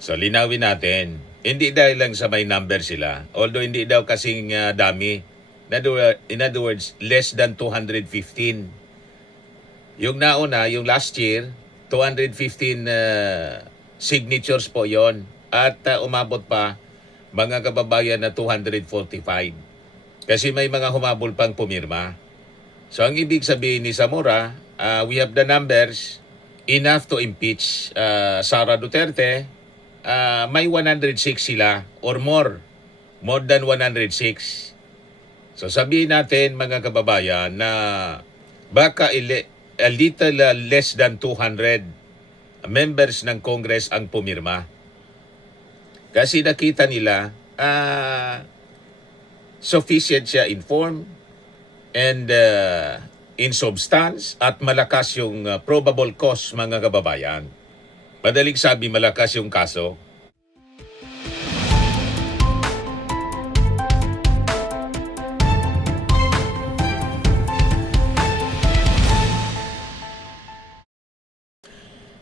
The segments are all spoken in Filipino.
So linawin natin, hindi dahil lang sa may number sila, although hindi daw kasing dami. In other words, less than 215. Yung nauna, yung last year, 215 signatures po yon. At umabot pa, mga kababayan, na 245. Kasi may mga humabol pang pumirma. So ang ibig sabihin ni Zamora, we have the numbers enough to impeach Sara Duterte. May 106 sila or more than 106. So sabihin natin mga kababayan na baka a little less than 200 members ng Congress ang pumirma. Kasi nakita nila sufficient siya in form and in substance at malakas yung probable cause mga kababayan. Madaling sabi, malakas yung kaso.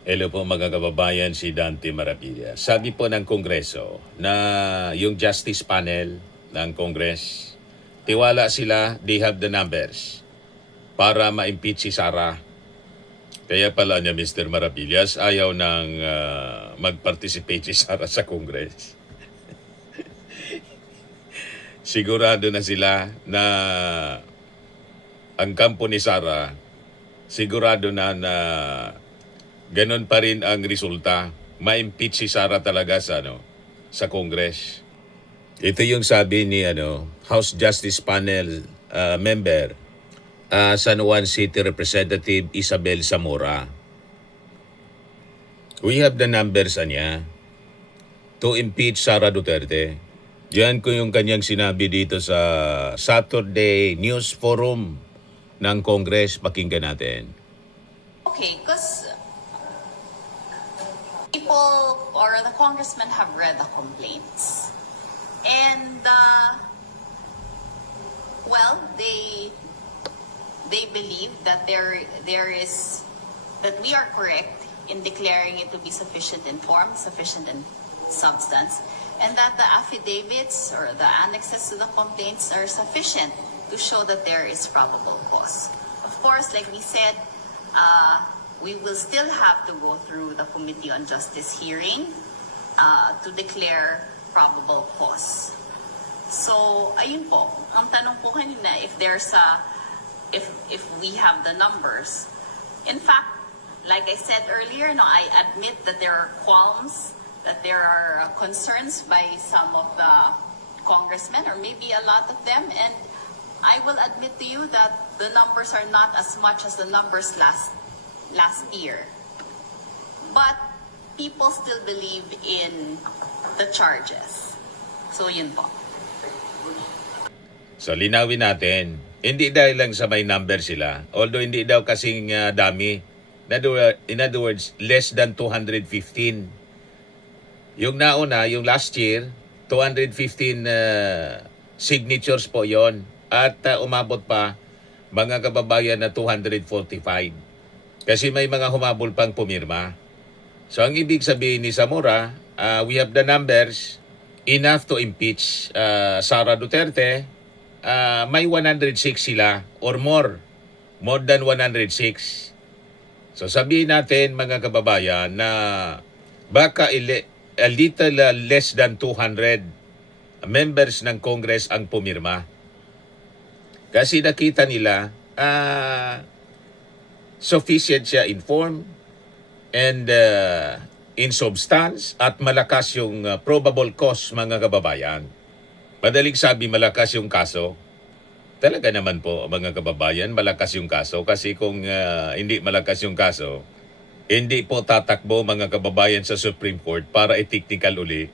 Hello po mga kababayan, si Dante Marapilla. Sabi po ng Kongreso na yung Justice Panel ng Congress, tiwala sila, they have the numbers para ma-impeach si Sara. Kaya pala niya Mr. Maravillas, ayaw nang mag-participate si Sara sa Congress. Sigurado na sila na ang kampo ni Sara, sigurado na ganon pa rin ang resulta. Ma-impeach si Sara talaga sa Congress. Ito yung sabi ni House Justice Panel member San Juan City Representative Isabel Zamora. We have the numbers niya to impeach Sara Duterte. Diyan ko yung kanyang sinabi dito sa Saturday News Forum ng Congress. Pakinggan natin. Okay, because people or the congressmen have read the complaints. And, well, they believe that that we are correct in declaring it to be sufficient in form, sufficient in substance, and that the affidavits or the annexes to the complaints are sufficient to show that there is probable cause. Of course, like we said, we will still have to go through the Committee on Justice hearing to declare probable cause. So, ayun po. Ang tanong po kanina, if we have the numbers. In fact, like I said earlier, I admit that there are qualms, that there are concerns by some of the congressmen, or maybe a lot of them, and I will admit to you that the numbers are not as much as the numbers last year. But people still believe in the charges. So yun po. So linawin natin, hindi dahil lang sa may number sila, although hindi daw kasing dami. In other words, less than 215. Yung nauna, yung last year, 215 signatures po yon. At umabot pa, mga kababayan, na 245. Kasi may mga humabol pang pumirma. So ang ibig sabihin ni Zamora, we have the numbers enough to impeach Sara Duterte. May 106 sila or more than 106. So sabihin natin mga kababayan na baka a little less than 200 members ng Congress ang pumirma. Kasi nakita nila sufficient siya in form and in substance at malakas yung probable cause mga kababayan. Madaling sabi, malakas yung kaso. Talaga naman po mga kababayan, malakas yung kaso. Kasi kung hindi malakas yung kaso, hindi po tatakbo mga kababayan sa Supreme Court para i-technical uli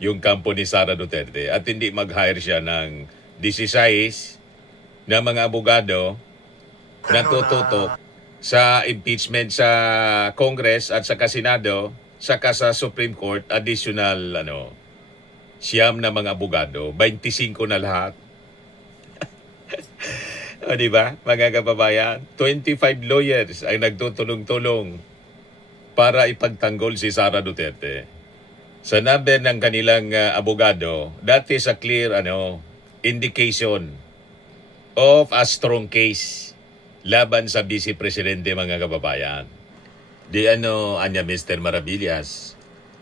yung kampo ni Sara Duterte. At hindi mag-hire siya ng 16 na mga abogado na tututok sa impeachment sa Congress at sa Senado, saka sa Supreme Court, additional siyam na mga abogado, 25 na lahat. O diba, mga kababayan? 25 lawyers ay nagtutulong-tulong para ipagtanggol si Sara Duterte. sa number ng kanilang abogado, that is a clear indication of a strong case laban sa Vice Presidente, mga kababayan. Di anya Mr. Maravillas,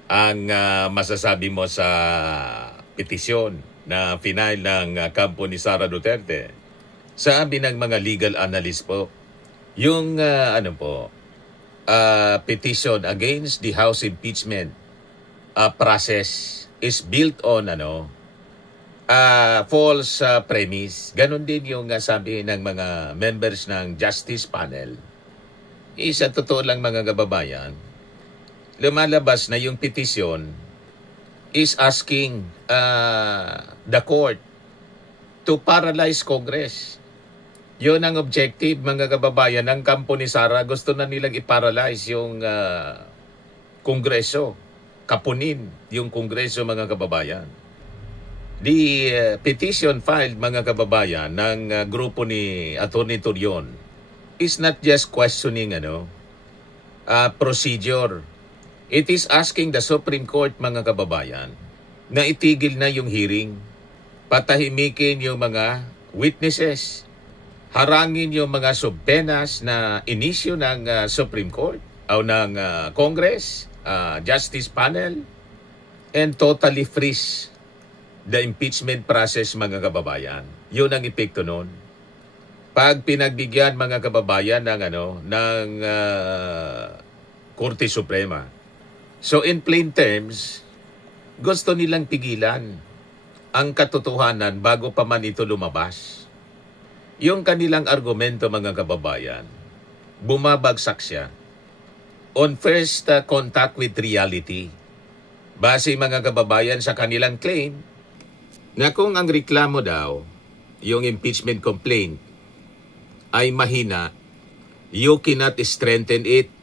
ang masasabi mo sa petisyon na final ng kampo ni Sara Duterte? Sabi ng mga legal analyst po, yung petition against the House impeachment process is built on false premise. Ganon din yung sabi ng mga members ng Justice Panel. Isa totoo lang, mga kababayan, lumalabas na yung petition is asking the court to paralyze Congress. Yun ang objective, mga kababayan, ng kampo ni Sara. Gusto na nilang i-paralyze yung Kongreso. Kapunin yung Kongreso, mga kababayan. The petition filed, mga kababayan, ng grupo ni Atty. Torion is not just questioning procedure. It is asking the Supreme Court, mga kababayan, na itigil na yung hearing, patahimikin yung mga witnesses, harangin yung mga subpenas na inisyu ng Supreme Court o ng Congress, Justice Panel, and totally freeze the impeachment process, mga kababayan. Yun ang epekto nun. Pag pinagbigyan, mga kababayan, ng Korte Suprema. So in plain terms, gusto nilang pigilan ang katotohanan bago pa man ito lumabas. Yung kanilang argumento, mga kababayan, bumabagsak siya on first contact with reality. Base, mga kababayan, sa kanilang claim na kung ang reklamo daw, yung impeachment complaint, ay mahina, you cannot strengthen it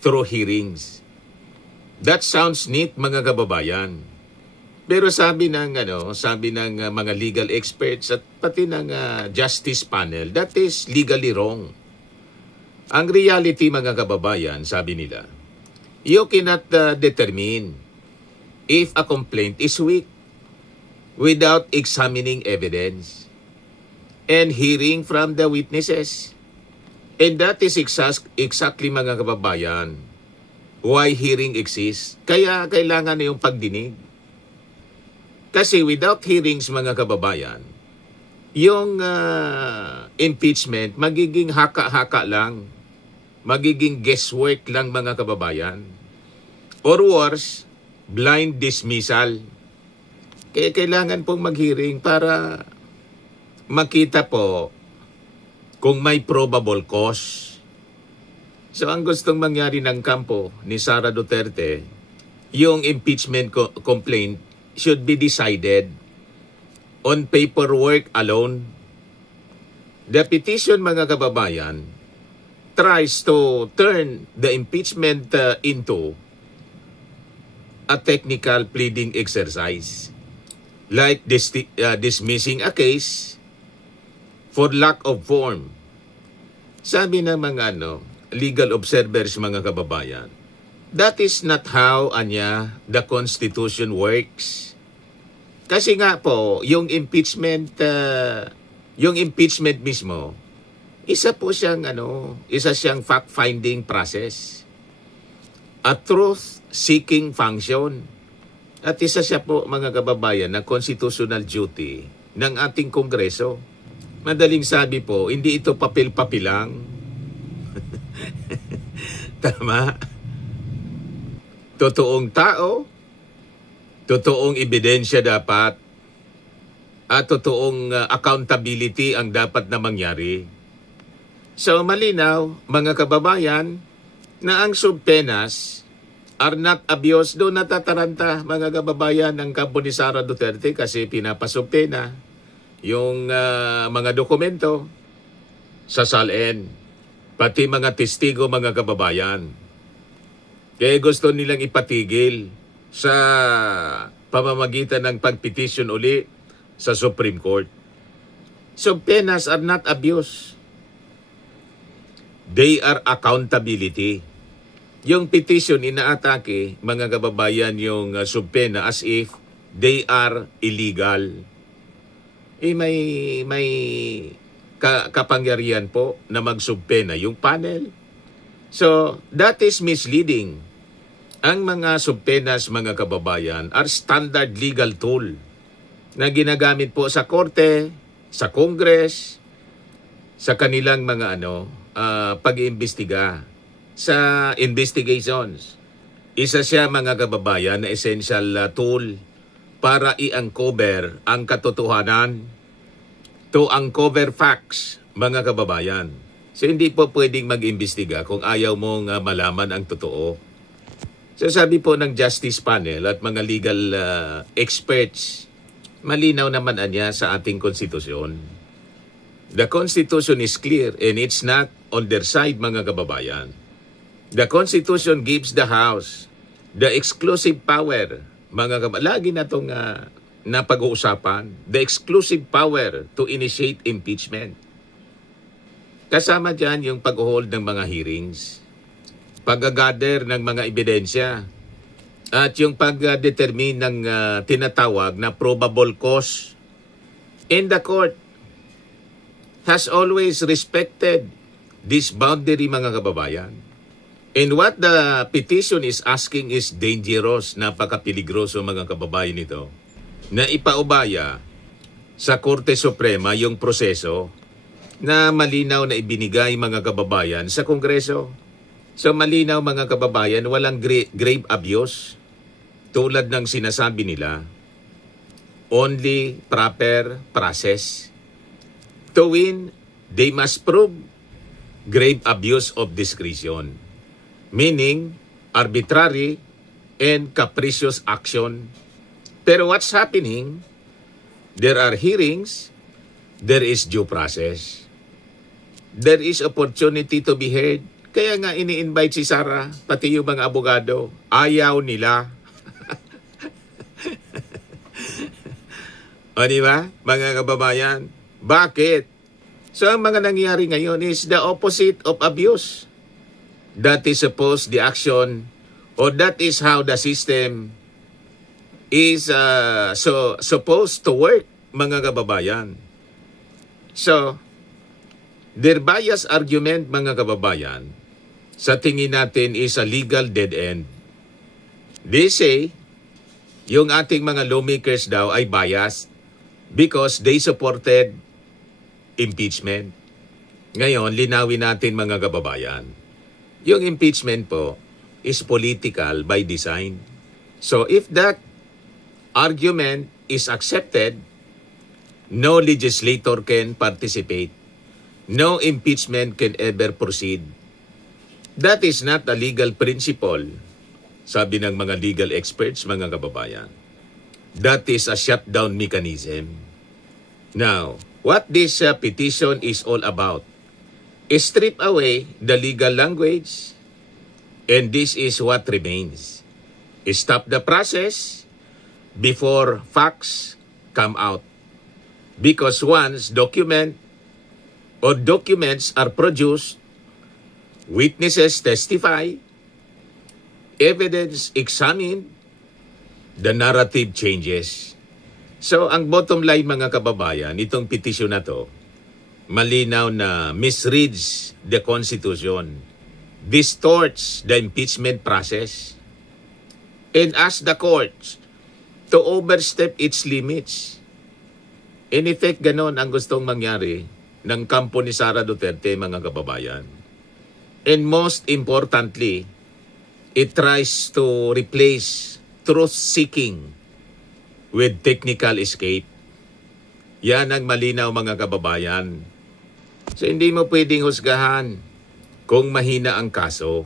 through hearings. That sounds neat, mga kababayan. Pero sabi ng mga legal experts at pati ng Justice Panel, that is legally wrong. Ang reality, mga kababayan, sabi nila, you cannot determine if a complaint is weak without examining evidence and hearing from the witnesses. And that is exactly, mga kababayan, why hearing exists. Kaya kailangan na yung pagdinig. Kasi without hearings, mga kababayan, yung impeachment magiging haka-haka lang. Magiging guesswork lang, mga kababayan. Or worse, blind dismissal. Kaya kailangan pong mag-hearing para makita po kung may probable cause. So ang gustong mangyari ng kampo ni Sara Duterte, yung impeachment complaint should be decided on paperwork alone. The petition, mga kababayan, tries to turn the impeachment into a technical pleading exercise, like dismissing a case for lack of form. Sabi ng mga legal observers, mga kababayan, that is not how the Constitution works. Kasi nga po, yung impeachment mismo, isa siyang fact-finding process. A truth-seeking function. At isa siya po, mga kababayan, na constitutional duty ng ating Kongreso. Madaling sabi po, hindi ito papel-papilang. Tama? Totoong tao, totoong ebidensya dapat, at totoong accountability ang dapat na mangyari. So malinaw, mga kababayan, na ang subpenas are not abused. Doon natataranta, mga kababayan, ng kampo ni Sara Duterte kasi pinapasubpena yung mga dokumento sa SALN, pati mga testigo, mga kababayan. Kaya gusto nilang ipatigil sa pamamagitan ng pagpetisyon uli sa Supreme Court. Subpenas are not abuse. They are accountability. yung petition inaatake, mga kababayan, yung subpena as if they are illegal. May kapangyarihan po na magsubpena yung panel. So, that is misleading. Ang mga subpenas, mga kababayan, are standard legal tool na ginagamit po sa korte, sa Congress, sa kanilang mga pag-iimbestiga, sa investigations. Isa siya, mga kababayan, na essential tool para i-uncover ang katotohanan, to uncover facts, mga kababayan. So hindi po pwedeng mag-imbestiga kung ayaw mong malaman ang totoo. So sabi po ng Justice Panel at mga legal experts, malinaw naman anya sa ating konstitusyon. The Constitution is clear and it's not on their side, mga kababayan. The Constitution gives the House the exclusive power, mga kababayan. Lagi na itong napag-uusapan, the exclusive power to initiate impeachment. Kasama dyan yung pag-hold ng mga hearings, pag-gather ng mga ebidensya, at yung pag-determine ng tinatawag na probable cause. And the court has always respected this boundary, mga kababayan. And what the petition is asking is dangerous, napaka-peligroso, mga kababayan nito, na ipaubaya sa Korte Suprema yung proseso na malinaw na ibinigay, mga kababayan, sa Kongreso. So malinaw, mga kababayan, walang grave abuse tulad ng sinasabi nila. Only proper process. To win, they must prove grave abuse of discretion. Meaning, arbitrary and capricious action. Pero what's happening? There are hearings, there is due process. There is opportunity to be heard. Kaya nga ini-invite si Sara, pati yung mga abogado. Ayaw nila. O diba, mga kababayan? Bakit? So ang mga nangyari ngayon is the opposite of abuse. That is supposed the action, or that is how the system is supposed to work, mga kababayan. So, their bias argument, mga kababayan, sa tingin natin is a legal dead end. They say, yung ating mga lawmakers daw ay biased because they supported impeachment. Ngayon, linawin natin, mga kababayan. Yung impeachment po is political by design. So if that argument is accepted, no legislator can participate. No impeachment can ever proceed. That is not a legal principle, sabi ng mga legal experts, mga kababayan. That is a shutdown mechanism. Now, what this petition is all about is strip away the legal language, and this is what remains. Stop the process before facts come out. Because once documents are produced, witnesses testify, evidence examined, the narrative changes. So, ang bottom line, mga kababayan, itong petition na to, malinaw na misreads the Constitution, distorts the impeachment process, and asks the courts to overstep its limits. In effect, ganon ang gustong mangyari ng kampo ni Sara Duterte, mga kababayan. And most importantly, it tries to replace truth-seeking with technical escape. Yan ang malinaw, mga kababayan. So hindi mo pwedeng husgahan kung mahina ang kaso,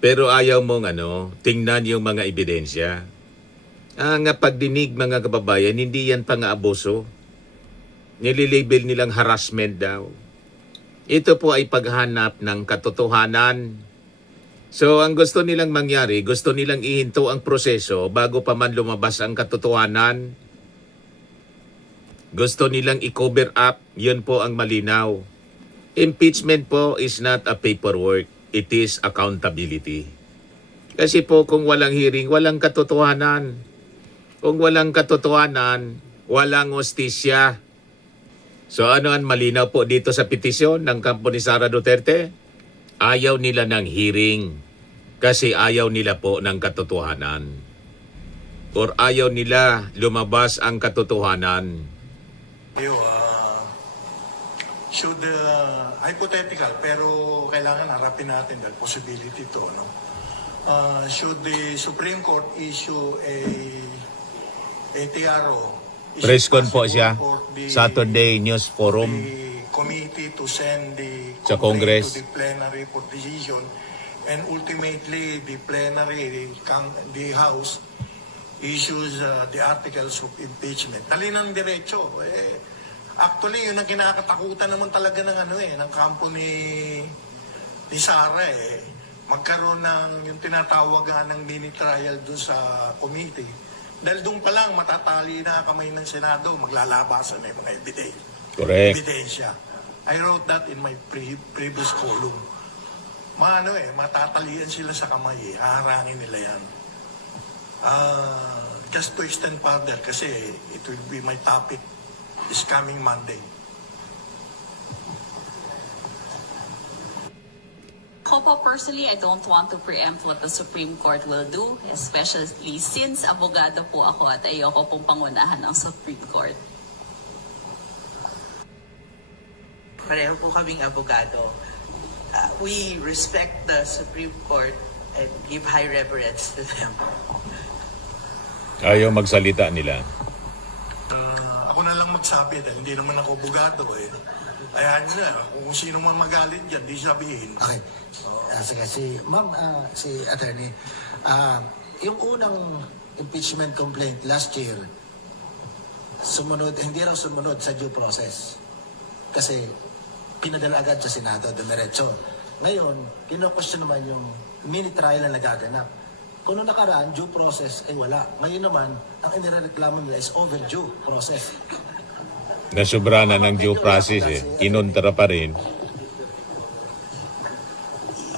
pero ayaw mong tingnan yung mga ebidensya. Ang pagdinig, mga kababayan, hindi yan pang-aabuso. Nililabel nilang harassment daw. Ito po ay paghanap ng katotohanan. So ang gusto nilang mangyari, gusto nilang ihinto ang proseso bago pa man lumabas ang katotohanan. Gusto nilang i-cover up, yun po ang malinaw. Impeachment po is not a paperwork, it is accountability. Kasi po kung walang hearing, walang katotohanan. Kung walang katotohanan, walang hustisya. So ano ang malinaw po dito sa petisyon ng kampo ni Sara Duterte? Ayaw nila ng hearing kasi ayaw nila po ng katotohanan. Or ayaw nila lumabas ang katotohanan. Should, hypothetical, pero kailangan harapin natin dahil possibility ito, no? Should the Supreme Court issue a TRO, is it Press con po possible siya, for the- Saturday News Forum. the committee to send the Sa complaint Congress. to the plenary for decision, and ultimately the plenary, the House, issues the articles of impeachment. Talinang diretso. Actually, yun ang kinakatakutan naman talaga ng kampo ni Sara magkaroon ng yung tinatawag ng mini trial dun sa committee. Dahil doon pa lang matatali na kamay ng Senado, maglalabasan na yung mga Correct. ebidensya. I wrote that in my previous column. Matatalian sila sa kamay, haharangin nila yan. Just to extend further, kasi it will be my topic this coming Monday. Ako po, personally, I don't want to preempt what the Supreme Court will do, especially since abogado po ako at ayoko pong pangunahan ng Supreme Court. Pareho po kaming abogado. We respect the Supreme Court and give high reverence to them. Ayaw magsalita nila. Ako na lang magsabi dahil hindi naman ako abogado Ayan nyo na, kung sino man magalit dyan, di sabihin. Okay. Sige, si attorney, yung unang impeachment complaint last year, hindi raw sumunod sa due process. Kasi pinadala agad sa Senado, dumiretso. Ngayon, kino-question naman yung mini trial na nagaganap. Kung noong nakaraan, due process, wala. Ngayon naman, ang inireklamo nila is overdue process. Nasubra na ng due process Kinontra pa rin.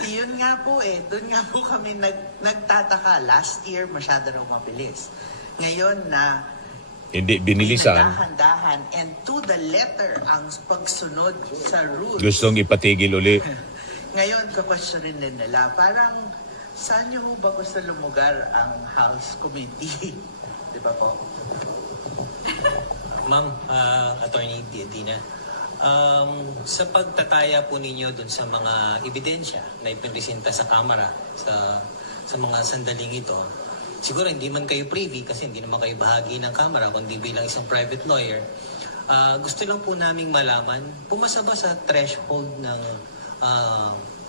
Yun nga po doon nga po kami nagtataka. Last year, masyado raw mabilis. Ngayon na Hindi binilisan. pinagdahan-dahan and to the letter ang pagsunod sa rules. Gustong ipatigil uli. Ngayon, ka-question din nila, parang saan nyo ba gusto lumugar ang House Committee? Di ba po? Ma'am, Attorney Dina, sa pagtataya po ninyo dun sa mga ebidensya na ipinresenta sa Kamara sa mga sandaling ito, siguro hindi man kayo privy kasi hindi naman kayo bahagi ng Kamara kundi bilang isang private lawyer. Gusto lang po naming malaman, pumasa ba sa threshold ng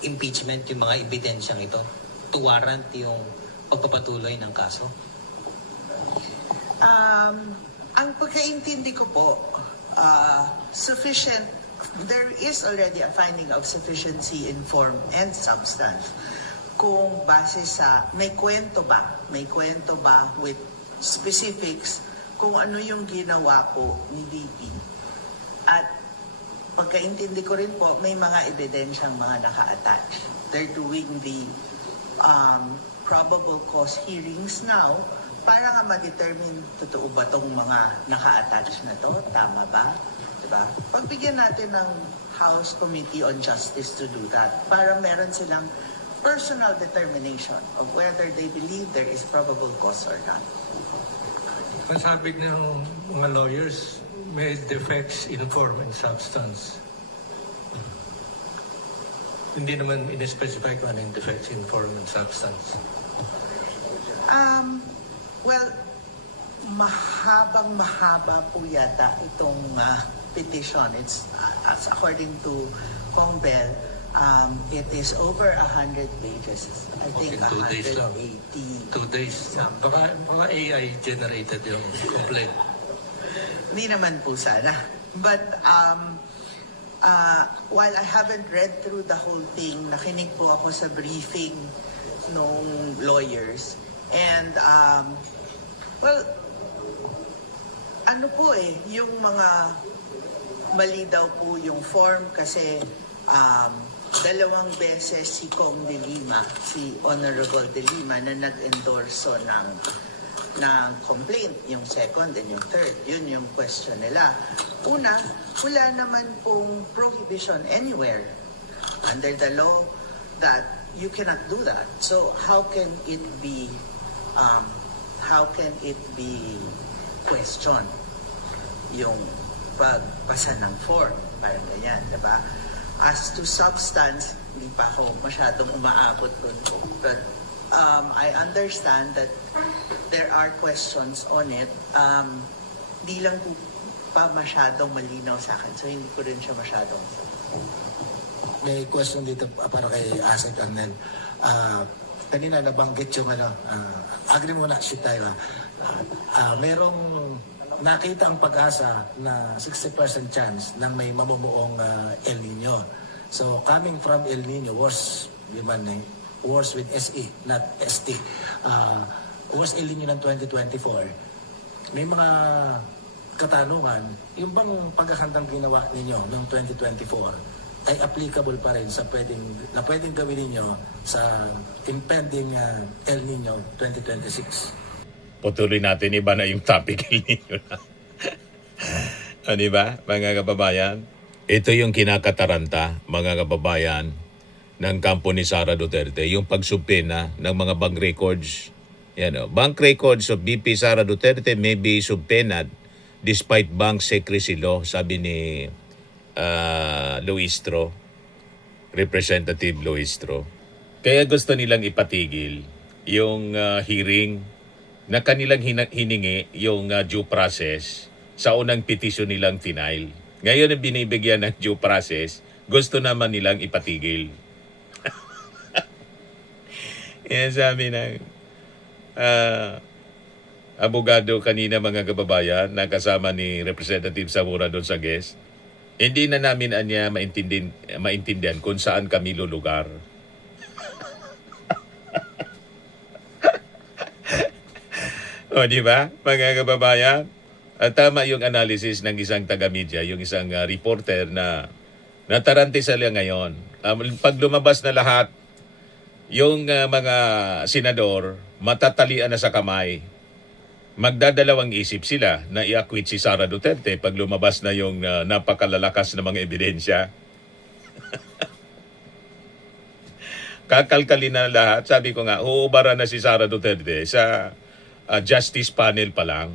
impeachment yung mga ebidensyang ito to warrant yung pagpapatuloy ng kaso? Ang pagkaintindi ko po, sufficient, there is already a finding of sufficiency in form and substance. Kung base sa, may kwento ba with specifics kung ano yung ginawa po ni VP. At pagkaintindi ko rin po, may mga ebidensyang mga naka-attach. They're doing the probable cause hearings now para nga ma-determine totoo ba itong mga naka-attach na to, tama ba? Diba? Pagbigyan natin ng House Committee on Justice to do that para meron silang personal determination of whether they believe there is probable cause or not. Masabi ng mga lawyers, may defects in form and substance. Hindi naman in-specify kung ano yung defects in form and substance. Well, mahaba po yata itong petition. It's as according to Kong Bell, it is over 100 pages. I think Okay, 2 days lang. 180. 2 days. Baka AI generated yung complaint. Hindi naman po sana. But while I haven't read through the whole thing, nakinig po ako sa briefing nung lawyers. And, well, ano po yung mga mali daw po yung form kasi dalawang beses si Kong De Lima, si Honorable De Lima na nag-endorso ng complaint, yung second and yung third. Yun yung question nila. Una, wala naman pong prohibition anywhere under the law that you cannot do that. So how can it be question yung pagpasa ng form, parang ganyan, diba? As to substance, hindi pa ako masyadong umaabot dun po. But I understand that there are questions on it. Di lang po pa masyadong malinaw sa akin. So hindi ko rin siya masyadong. May question dito para kay Asek Arnel. Kanina nabanggit yung agree muna, shit tayo. Merong nakita ang pag-asa na 60% chance na may mamumuong El Nino. So coming from El Nino, worse with SE, not ST. Worse El Nino ng 2024. May mga katanungan, yung bang pagkakantang ginawa ninyo noong 2024 ay applicable pa rin sa pwedeng gawin ninyo sa impending El Nino 2026? Putuloy natin, iba na yung topic ninyo na. Di ba, mga kababayan? Ito yung kinakataranta, mga kababayan, ng kampo ni Sara Duterte, yung pagsubpena ng mga bank records. Yan, bank records of BP Sara Duterte may be subpoenaed despite bank secrecy law, sabi ni Luistro, Representative Luistro. Kaya gusto nilang ipatigil yung hearing na kanilang hiningi yung due process sa unang petisyon nilang final. Ngayon ang binibigyan ng due process, gusto naman nilang ipatigil. Yan sabi ng abogado kanina, mga kababayan, na kasama ni Representative Zamora doon sa guest. Hindi na namin anya maintindihan kung saan kami lulugar. O, di ba, mga kababayan? At tama yung analysis ng isang taga-media, yung isang reporter na natarante sila ngayon. Pag lumabas na lahat, yung mga senador, matatalian na sa kamay. Magdadalawang isip sila na i-acquit si Sara Duterte pag lumabas na yung napakalalakas na mga ebidensya. Kakalkalin na lahat. Sabi ko nga, uubara na si Sara Duterte sa justice panel pa lang.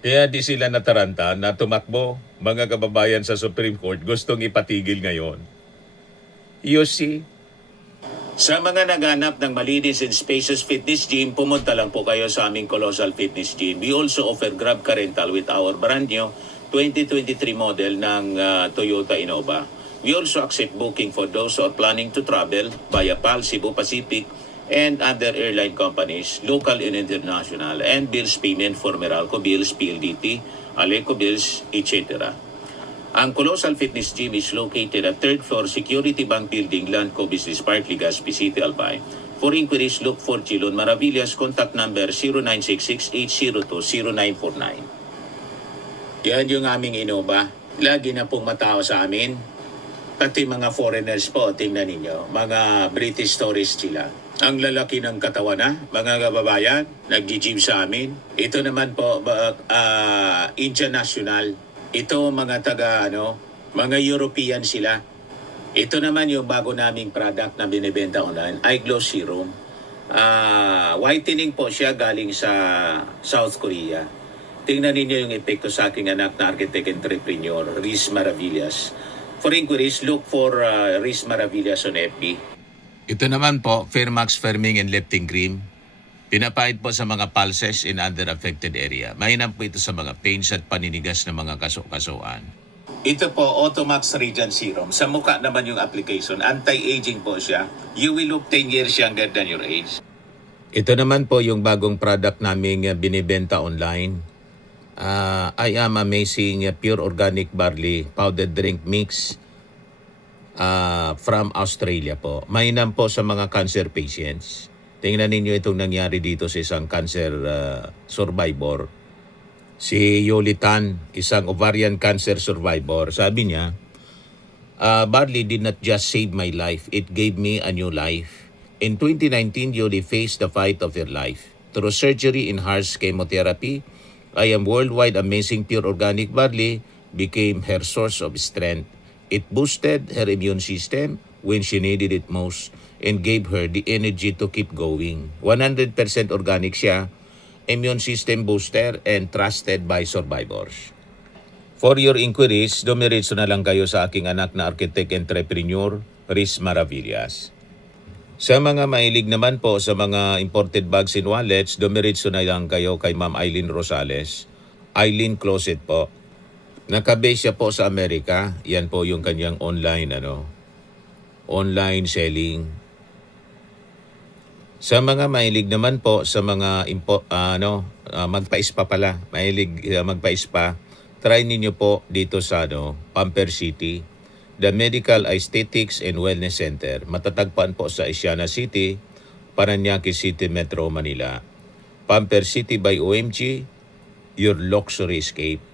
Kaya di sila nataranta na tumakbo, mga kababayan, sa Supreme Court, gustong ipatigil ngayon. You see? Sa mga naghanap ng malinis and spacious fitness gym, pumunta lang po kayo sa aming Colossal Fitness Gym. We also offer Grab Car Rental with our brand new 2023 model ng Toyota Innova. We also accept booking for those who are planning to travel via PAL, Cebu Pacific, and other airline companies, local and international, and bills payment for Meralco Bills, PLDT, Aleco Bills, etc. Ang Colossal Fitness Gym is located at 3rd floor Security Bank Building, Landco Business Park, Legazpi City, Albay. For inquiries, look for Chilon Maravillas, contact number 0966-802-0949. Yan yung aming Innova. Lagi na pong matao sa amin. Pati mga foreigners po, tingnan ninyo, mga British tourists sila. Ang lalaki ng katawan na, mga kababayan, nag-gym sa amin. Ito naman po, Indian National. Ito mga mga European sila. Ito naman yung bago naming product na binibenta online, Eye Glow Serum. Whitening po siya galing sa South Korea. Tingnan ninyo yung epekto sa aking anak na architect entrepreneur, Riz Maravillas. For inquiries, look for Riz Maravillas on FB. Ito naman po, Fairmax Firming and Lifting Cream. Pinapahid po sa mga pulses in other affected area. Mainam po ito sa mga pains at paninigas ng mga kaso-kasuan. Ito po, Automax Radiant Serum. Sa mukha naman yung application. Anti-aging po siya. You will look 10 years younger than your age. Ito naman po yung bagong product naming binibenta online. I Am Amazing Pure Organic Barley Powdered Drink Mix from Australia po. Mainam po sa mga cancer patients. Tingnan ninyo itong nangyari dito sa isang cancer survivor. Si Yoli Tan, isang ovarian cancer survivor. Sabi niya, Barley did not just save my life, it gave me a new life. In 2019, Yoli faced the fight of her life. Through surgery and harsh chemotherapy, I am worldwide amazing pure organic barley became her source of strength. It boosted her immune system when she needed it most and gave her the energy to keep going. 100% organic siya, immune system booster and trusted by survivors. For your inquiries, dumiretso na lang kayo sa aking anak na architect entrepreneur, Riz Maravillas. Sa mga mahilig naman po sa mga imported bags and wallets, dumiretso na lang kayo kay Ma'am Eileen Rosales. Eileen Closet po. Nakabase siya po sa Amerika. Yan po yung kanyang online online selling. Sa mga mahilig naman po sa mga magpa-spa pala, mahilig magpa-spa, try ninyo po dito sa Pamper City, the Medical Aesthetics and Wellness Center. Matatagpuan po sa Asiana City, Parañaque City, Metro Manila. Pamper City by OMG, your luxury escape.